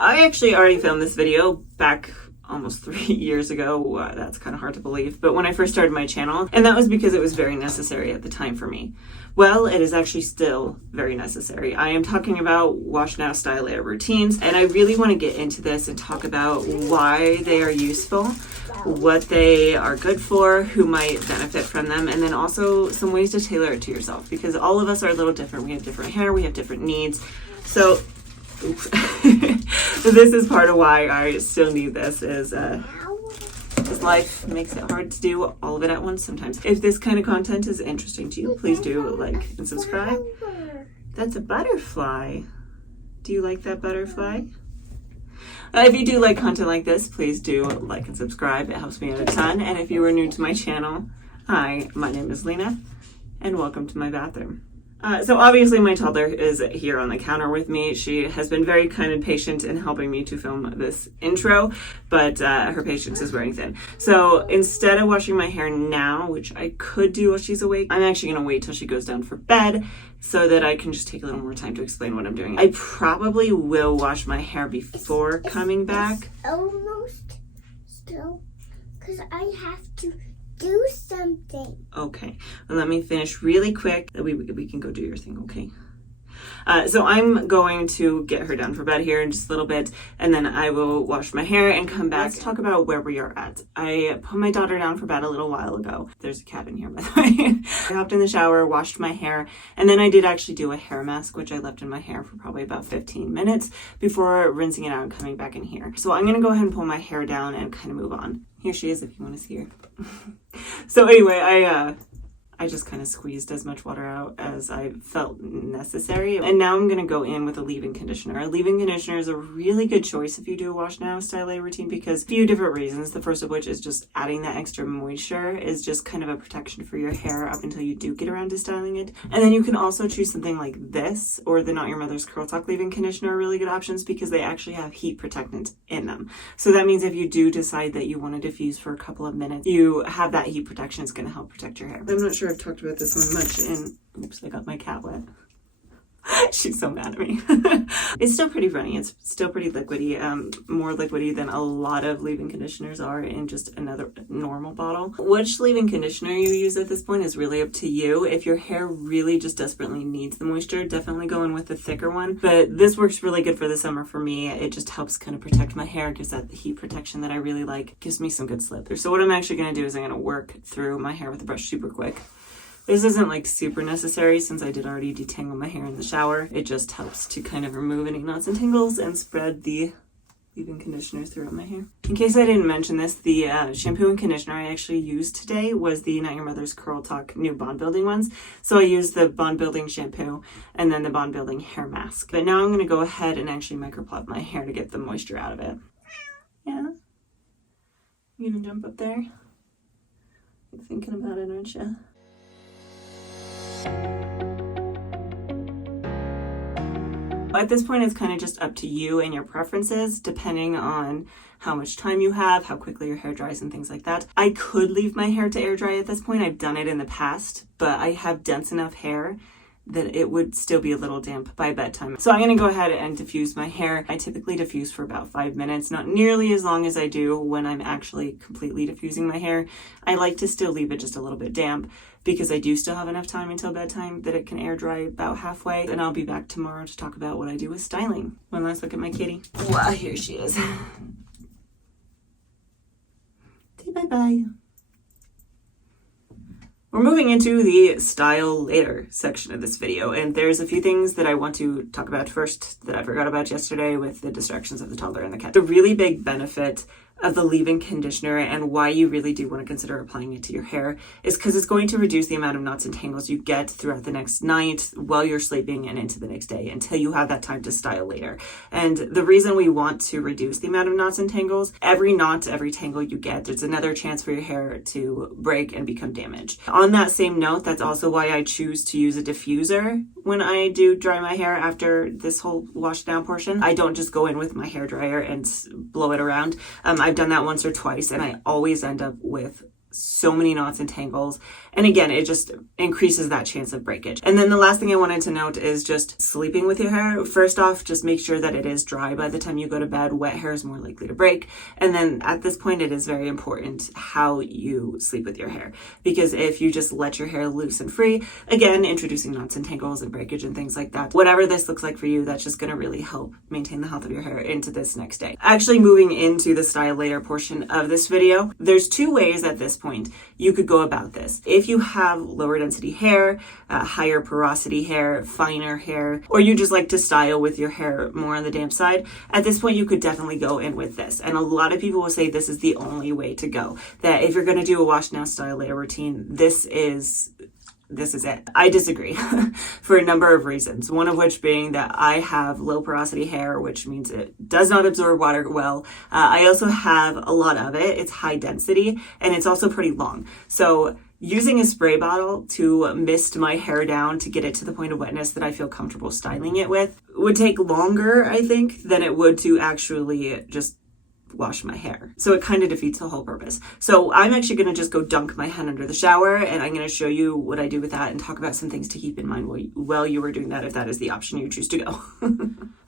I actually already filmed this video back almost 3 years ago. That's kind of hard to believe, but when I first started my channel, and that was because it was very necessary at the time for me. Well, it is actually still very necessary. I am talking about wash now style layer routines, and I really want to get into this and talk about why they are useful, what they are good for, who might benefit from them, and then also some ways to tailor it to yourself, because all of us are a little different. We have different hair, we have different needs. So oops. This is part of why I still need this, is because life makes it hard to do all of it at once sometimes. If this kind of content is interesting to you, please do like and subscribe. That's a butterfly. Do you like that butterfly? If you do like content like this, please do like and subscribe. It helps me out a ton. And if you are new to my channel, hi, my name is Lena, and welcome to my bathroom. So obviously my toddler is here on the counter with me. She has been very kind and patient in helping me to film this intro, but her patience is wearing thin. So instead of washing my hair now, which I could do while she's awake, I'm actually going to wait till she goes down for bed so that I can just take a little more time to explain what I'm doing. I probably will wash my hair before coming back. Almost still, because I have to do something. Okay, well, let me finish really quick. We can go do your thing, okay? So I'm going to get her down for bed here in just a little bit, and then I will wash my hair and come back to talk about where we are at. I put my daughter down for bed a little while ago. There's a cat in here, by the way. I hopped in the shower, washed my hair, and then I did actually do a hair mask, which I left in my hair for probably about 15 minutes before rinsing it out and coming back in here. So I'm gonna go ahead and pull my hair down and kind of move on. Here she is if you want to see her. So anyway, I just kind of squeezed as much water out as I felt necessary. And now I'm going to go in with a leave-in conditioner. A leave-in conditioner is a really good choice if you do a wash now style layer routine, because a few different reasons. The first of which is just adding that extra moisture is just kind of a protection for your hair up until you do get around to styling it. And then you can also choose something like this, or the Not Your Mother's Curl Talk leave-in conditioner are really good options because they actually have heat protectant in them. So that means if you do decide that you want to diffuse for a couple of minutes, you have that heat protection. It's going to help protect your hair. I'm not sure I've talked about this one much, and oops, I got my cat wet. She's so mad at me. It's still pretty runny. It's still pretty liquidy, more liquidy than a lot of leave-in conditioners are in just another normal bottle. Which leave-in conditioner you use at this point is really up to you. If your hair really just desperately needs the moisture, definitely go in with the thicker one. But this works really good for the summer for me. It just helps kind of protect my hair, gives that heat protection that I really like, gives me some good slip. So what I'm actually going to do is I'm going to work through my hair with a brush super quick. This isn't like super necessary since I did already detangle my hair in the shower. It just helps to kind of remove any knots and tangles and spread the leave-in conditioner throughout my hair. In case I didn't mention this, the shampoo and conditioner I actually used today was the Not Your Mother's Curl Talk new bond building ones. So I used the bond building shampoo and then the bond building hair mask. But now I'm going to go ahead and actually microplot my hair to get the moisture out of it. Yeah? You gonna jump up there? You're thinking about it, aren't you? At this point, it's kind of just up to you and your preferences, depending on how much time you have, how quickly your hair dries, and things like that. I could leave my hair to air dry at this point. I've done it in the past, but I have dense enough hair that it would still be a little damp by bedtime. So I'm going to go ahead and diffuse my hair. I typically diffuse for about 5 minutes, not nearly as long as I do when I'm actually completely diffusing my hair. I like to still leave it just a little bit damp because I do still have enough time until bedtime that it can air dry about halfway. And I'll be back tomorrow to talk about what I do with styling. One last look at my kitty. Wow, here she is. Say bye-bye. We're moving into the style later section of this video, and there's a few things that I want to talk about first that I forgot about yesterday with the distractions of the toddler and the cat. The really big benefit of the leave-in conditioner and why you really do want to consider applying it to your hair is because it's going to reduce the amount of knots and tangles you get throughout the next night while you're sleeping and into the next day until you have that time to style later. And the reason we want to reduce the amount of knots and tangles, every knot, every tangle you get, there's another chance for your hair to break and become damaged. On that same note, that's also why I choose to use a diffuser when I do dry my hair after this whole wash down portion. I don't just go in with my hair dryer and blow it around. I've done that once or twice and I always end up with so many knots and tangles. And again, it just increases that chance of breakage. And then the last thing I wanted to note is just sleeping with your hair. First off, just make sure that it is dry by the time you go to bed. Wet hair is more likely to break. And then at this point, it is very important how you sleep with your hair, because if you just let your hair loose and free, again, introducing knots and tangles and breakage and things like that, whatever this looks like for you, that's just going to really help maintain the health of your hair into this next day. Actually, moving into the style later portion of this video, there's two ways at this point you could go about this. If you have lower density hair, higher porosity hair, finer hair, or you just like to style with your hair more on the damp side, at this point you could definitely go in with this. And a lot of people will say this is the only way to go, that if you're going to do a wash now, style later routine, this is it. I disagree for a number of reasons. One of which being that I have low porosity hair, which means it does not absorb water well. I also have a lot of it. It's high density and it's also pretty long. So using a spray bottle to mist my hair down to get it to the point of wetness that I feel comfortable styling it with would take longer, I think, than it would to actually just wash my hair. So it kind of defeats the whole purpose. So I'm actually going to just go dunk my head under the shower, and I'm going to show you what I do with that and talk about some things to keep in mind while you are doing that, if that is the option you choose to go.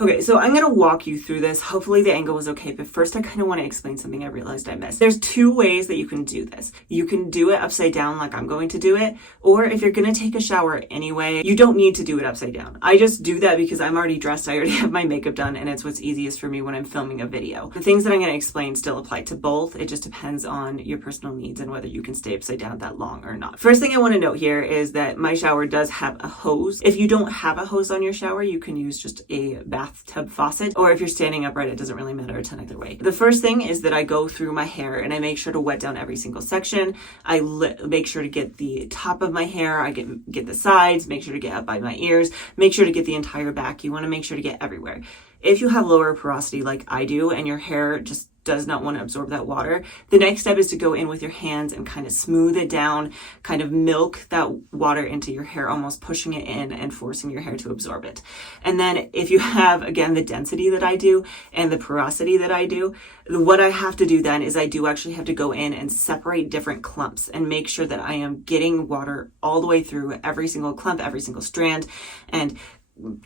Okay, so I'm going to walk you through this. Hopefully the angle was okay, but first I kind of want to explain something I realized I missed. There's two ways that you can do this. You can do it upside down like I'm going to do it, or if you're going to take a shower anyway, you don't need to do it upside down. I just do that because I'm already dressed, I already have my makeup done, and it's what's easiest for me when I'm filming a video. The things that I'm going to explain still apply to both. It just depends on your personal needs and whether you can stay upside down that long or not. First thing I want to note here is that my shower does have a hose. If you don't have a hose on your shower, you can use just a bathtub faucet, or if you're standing upright, it doesn't really matter a ton either way. The first thing is that I go through my hair and I make sure to wet down every single section. I make sure to get the top of my hair, I get the sides, make sure to get up by my ears, make sure to get the entire back. You want to make sure to get everywhere. If you have lower porosity like I do and your hair just does not want to absorb that water, the next step is to go in with your hands and kind of smooth it down, kind of milk that water into your hair, almost pushing it in and forcing your hair to absorb it. And then if you have, again, the density that I do and the porosity that I do, what I have to do then is I do actually have to go in and separate different clumps and make sure that I am getting water all the way through every single clump, every single strand, and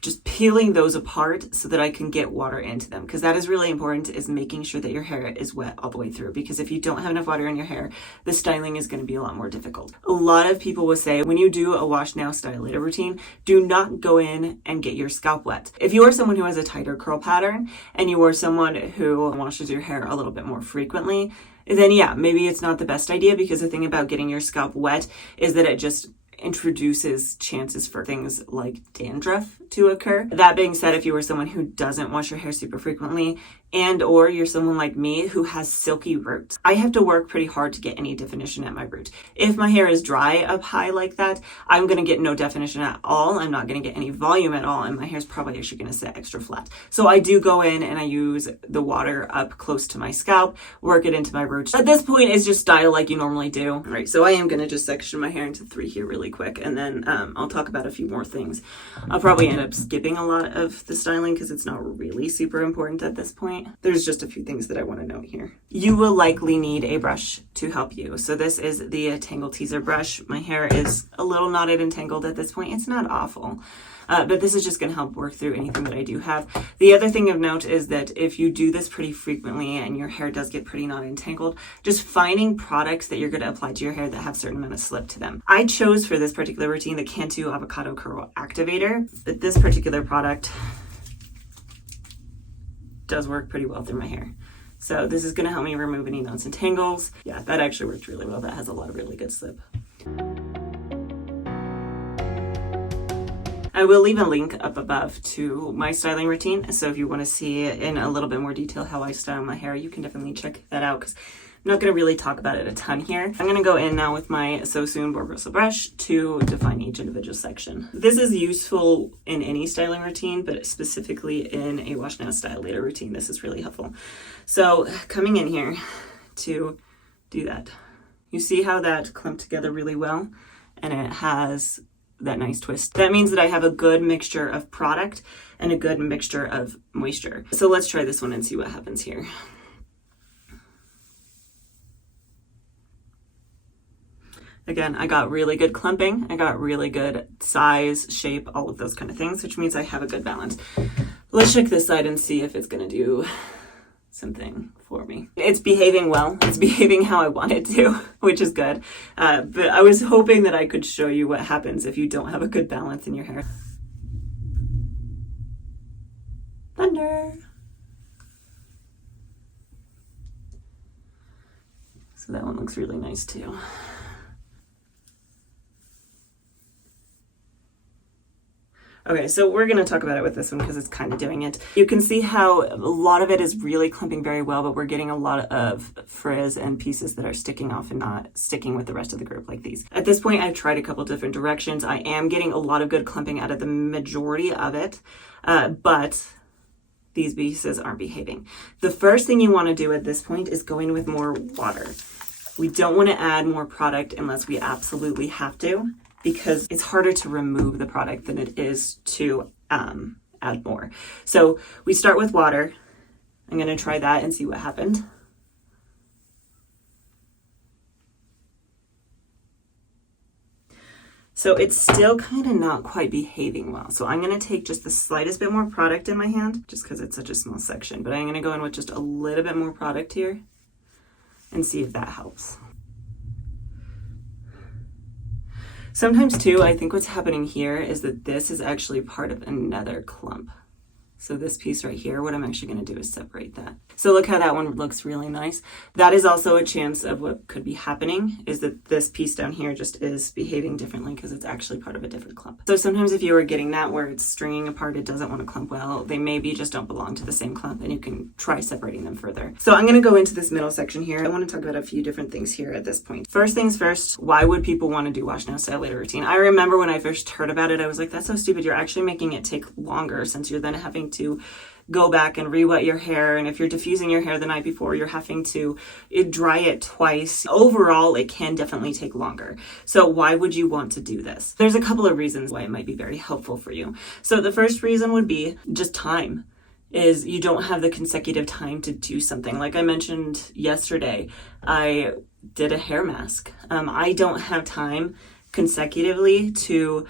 just peeling those apart so that I can get water into them, because that is really important, is making sure that your hair is wet all the way through, because if you don't have enough water in your hair, the styling is going to be a lot more difficult. A lot of people will say when you do a wash now, style later routine, do not go in and get your scalp wet. If you are someone who has a tighter curl pattern and you are someone who washes your hair a little bit more frequently, then yeah, maybe it's not the best idea, because the thing about getting your scalp wet is that it just introduces chances for things like dandruff to occur. That being said, if you are someone who doesn't wash your hair super frequently, and or you're someone like me who has silky roots, I have to work pretty hard to get any definition at my root. If my hair is dry up high like that, I'm going to get no definition at all. I'm not going to get any volume at all, and my hair's probably actually going to sit extra flat. So I do go in and I use the water up close to my scalp, work it into my roots. At this point, it's just style like you normally do. All right, so I am going to just section my hair into 3 here really quick, and then I'll talk about a few more things. I'll probably end up skipping a lot of the styling because it's not really super important at this point. There's just a few things that I want to note here. You will likely need a brush to help you. So this is the Tangle Teaser brush. My hair is a little knotted and tangled at this point. It's not awful. But this is just going to help work through anything that I do have. The other thing of note is that if you do this pretty frequently and your hair does get pretty knotted and tangled, just finding products that you're going to apply to your hair that have a certain amount of slip to them. I chose for this particular routine the Cantu Avocado Curl Activator, but this particular product does work pretty well through my hair. So this is going to help me remove any knots and tangles. Yeah, that actually worked really well. That has a lot of really good slip. I will leave a link up above to my styling routine, so if you want to see in a little bit more detail how I style my hair, you can definitely check that out, because I'm not going to really talk about it a ton here. I'm going to go in now with my So Soon Barbosa brush to define each individual section. This is useful in any styling routine, but specifically in a wash now, style later routine, this is really helpful. So coming in here to do that, you see how that clumped together really well, and it has that nice twist. That means that I have a good mixture of product and a good mixture of moisture. So let's try this one and see what happens here. Again, I got really good clumping. I got really good size, shape, all of those kind of things, which means I have a good balance. Let's check this side and see if it's going to do something for me. It's behaving well. It's behaving how I want it to, which is good. But I was hoping that I could show you what happens if you don't have a good balance in your hair. Thunder. So that one looks really nice too. Okay, so we're going to talk about it with this one because it's kind of doing it. You can see how a lot of it is really clumping very well, but we're getting a lot of frizz and pieces that are sticking off and not sticking with the rest of the group like these. At this point, I've tried a couple different directions. I am getting a lot of good clumping out of the majority of it, but these pieces aren't behaving. The first thing you want to do at this point is go in with more water. We don't want to add more product unless we absolutely have to, because it's harder to remove the product than it is to add more. So we start with water. I'm going to try that and see what happened. So it's still kind of not quite behaving well. So I'm going to take just the slightest bit more product in my hand, just because it's such a small section, but I'm going to go in with just a little bit more product here and see if that helps. Sometimes too, I think what's happening here is that this is actually part of another clump. So this piece right here, what I'm actually going to do is separate that. So look how that one looks really nice. That is also a chance of what could be happening, is that this piece down here just is behaving differently because it's actually part of a different clump. So sometimes if you are getting that where it's stringing apart, it doesn't want to clump well, they maybe just don't belong to the same clump, and you can try separating them further. So I'm going to go into this middle section here. I want to talk about a few different things here at this point. First things first, why would people want to do wash now, style later routine? I remember when I first heard about it, I was like, that's so stupid. You're actually making it take longer, since you're then having to go back and re-wet your hair, and if you're diffusing your hair the night before, you're having to dry it twice. Overall, it can definitely take longer. So why would you want to do this? There's a couple of reasons why it might be very helpful for you. So the first reason would be just time. Is you don't have the consecutive time to do something. Like I mentioned yesterday, I did a hair mask. I don't have time consecutively to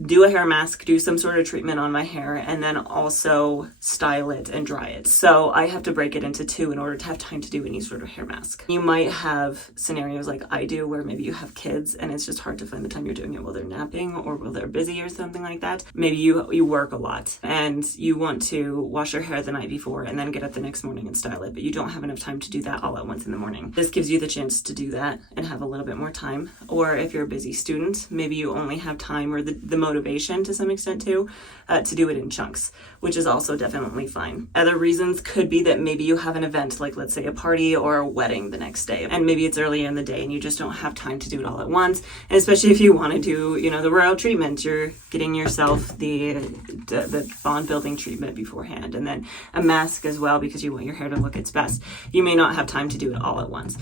do a hair mask, do some sort of treatment on my hair, and then also style it and dry it. So I have to break it into two in order to have time to do any sort of hair mask. You might have scenarios like I do where maybe you have kids and it's just hard to find the time you're doing it while they're napping or while they're busy or something like that. Maybe you work a lot and you want to wash your hair the night before and then get up the next morning and style it, but you don't have enough time to do that all at once in the morning. This gives you the chance to do that and have a little bit more time. Or if you're a busy student, maybe you only have time or the motivation to some extent too, to do it in chunks, which is also definitely fine. Other reasons could be that maybe you have an event, like let's say a party or a wedding the next day, and maybe it's early in the day and you just don't have time to do it all at once. And especially if you want to do, the royal treatment, you're getting yourself the bond building treatment beforehand, and then a mask as well because you want your hair to look its best. You may not have time to do it all at once.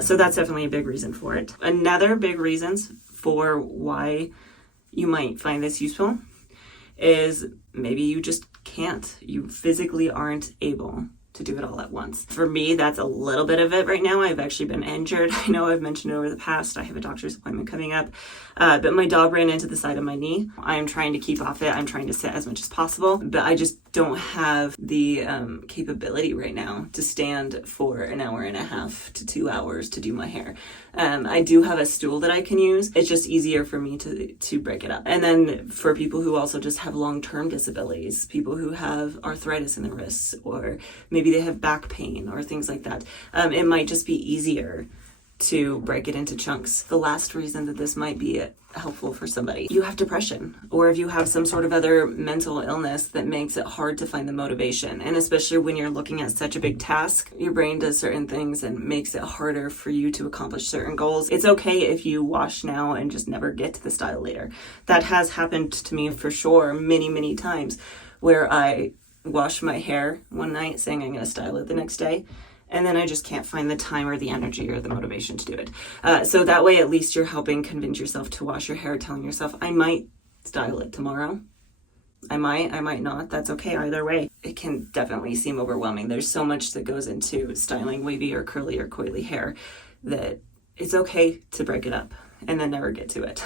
So that's definitely a big reason for it. Another big reasons for why you might find this useful is maybe you just can't. You physically aren't able to do it all at once. For me, that's a little bit of it right now. I've actually been injured. I know I've mentioned it over the past. I have a doctor's appointment coming up, but my dog ran into the side of my knee. I am trying to keep off it. I'm trying to sit as much as possible, but I just don't have the capability right now to stand for an hour and a half to 2 hours to do my hair. I do have a stool that I can use. It's just easier for me to break it up. And then for people who also just have long-term disabilities, people who have arthritis in the wrists, or maybe they have back pain or things like that, it might just be easier to break it into chunks. The last reason that this might be helpful for somebody, you have depression, or if you have some sort of other mental illness that makes it hard to find the motivation. And especially when you're looking at such a big task, your brain does certain things and makes it harder for you to accomplish certain goals. It's okay if you wash now and just never get to the style later. That has happened to me for sure many, many times, where I wash my hair one night saying I'm going to style it the next day, and then I just can't find the time or the energy or the motivation to do it. So that way, at least you're helping convince yourself to wash your hair, telling yourself, I might style it tomorrow. I might not. That's okay either way. It can definitely seem overwhelming. There's so much that goes into styling wavy or curly or coily hair that it's okay to break it up and then never get to it.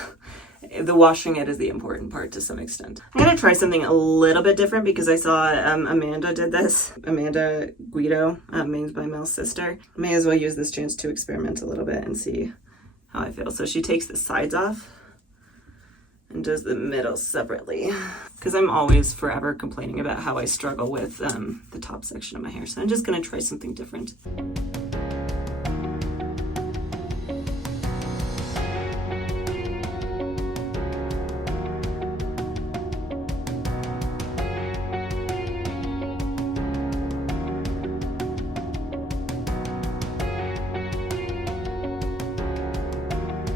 The washing it is the important part to some extent. I'm going to try something a little bit different because I saw Amanda did this. Amanda Guido, Maine's by Mel's sister. May as well use this chance to experiment a little bit and see how I feel. So she takes the sides off and does the middle separately, because I'm always forever complaining about how I struggle with the top section of my hair. So I'm just going to try something different.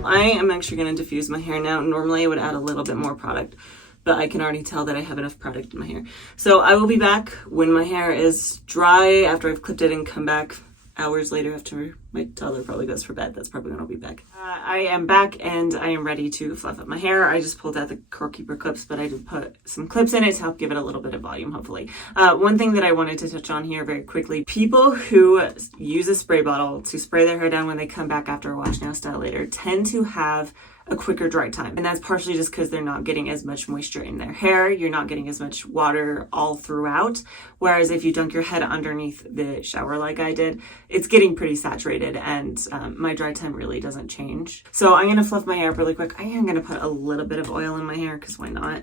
I am actually going to diffuse my hair now. Normally I would add a little bit more product, but I can already tell that I have enough product in my hair. So I will be back when my hair is dry, after I've clipped it, and come back hours later after my toddler probably goes for bed. That's probably when I'll be back. I am back and I am ready to fluff up my hair. I just pulled out the Curl Keeper clips, but I did put some clips in it to help give it a little bit of volume, hopefully. One thing that I wanted to touch on here very quickly, people who use a spray bottle to spray their hair down when they come back after a wash now style later tend to have a quicker dry time. And that's partially just because they're not getting as much moisture in their hair. You're not getting as much water all throughout. Whereas if you dunk your head underneath the shower like I did, it's getting pretty saturated, and my dry time really doesn't change. So I'm going to fluff my hair up really quick. I am going to put a little bit of oil in my hair because why not?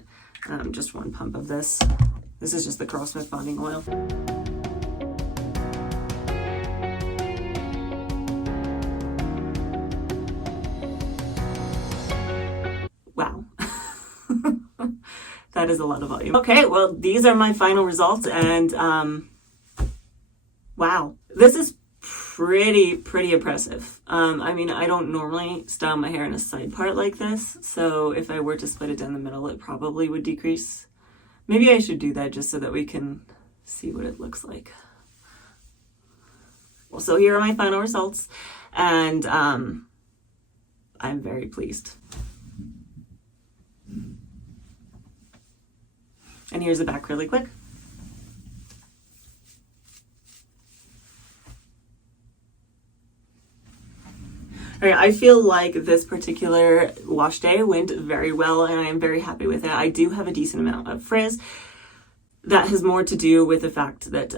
Just one pump of this. This is just the Curlsmith bonding oil. Wow. That is a lot of volume. Okay, well, these are my final results, and wow, this is pretty impressive. I mean, I don't normally style my hair in a side part like this, so if I were to split it down the middle, it probably would decrease. Maybe I should do that just so that we can see what it looks like. Well, so here are my final results, and I'm very pleased. And here's the back really quick. All right, I feel like this particular wash day went very well, and I am very happy with it. I do have a decent amount of frizz. That has more to do with the fact that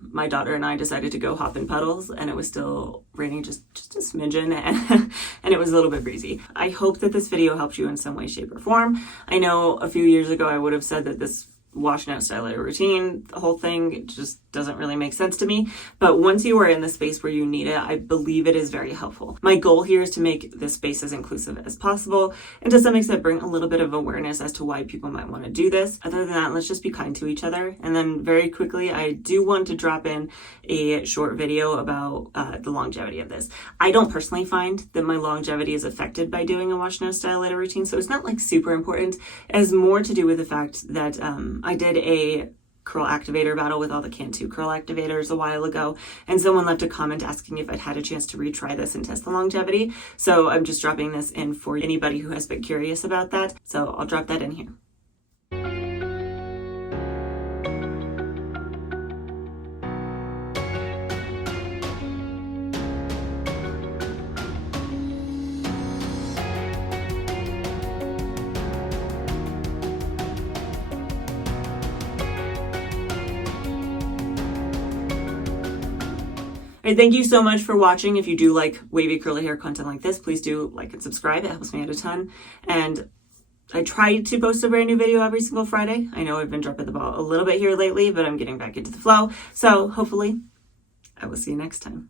my daughter and I decided to go hop in puddles, and it was still raining just a smidgen, and it was a little bit breezy. I hope that this video helped you in some way, shape, or form. I know a few years ago I would have said that this wash now style routine, the whole thing just doesn't really make sense to me. But once you are in the space where you need it, I believe it is very helpful. My goal here is to make this space as inclusive as possible, and to some extent bring a little bit of awareness as to why people might want to do this. Other than that, let's just be kind to each other. And then very quickly, I do want to drop in a short video about the longevity of this. I don't personally find that my longevity is affected by doing a wash now style later routine, so it's not like super important. It has more to do with the fact that I did a curl activator battle with all the Cantu curl activators a while ago, and someone left a comment asking if I'd had a chance to retry this and test the longevity. So I'm just dropping this in for anybody who has been curious about that. So I'll drop that in here. All right, thank you so much for watching. If you do like wavy curly hair content like this, please do like and subscribe. It helps me out a ton. And I try to post a brand new video every single Friday. I know I've been dropping the ball a little bit here lately, but I'm getting back into the flow. So hopefully I will see you next time.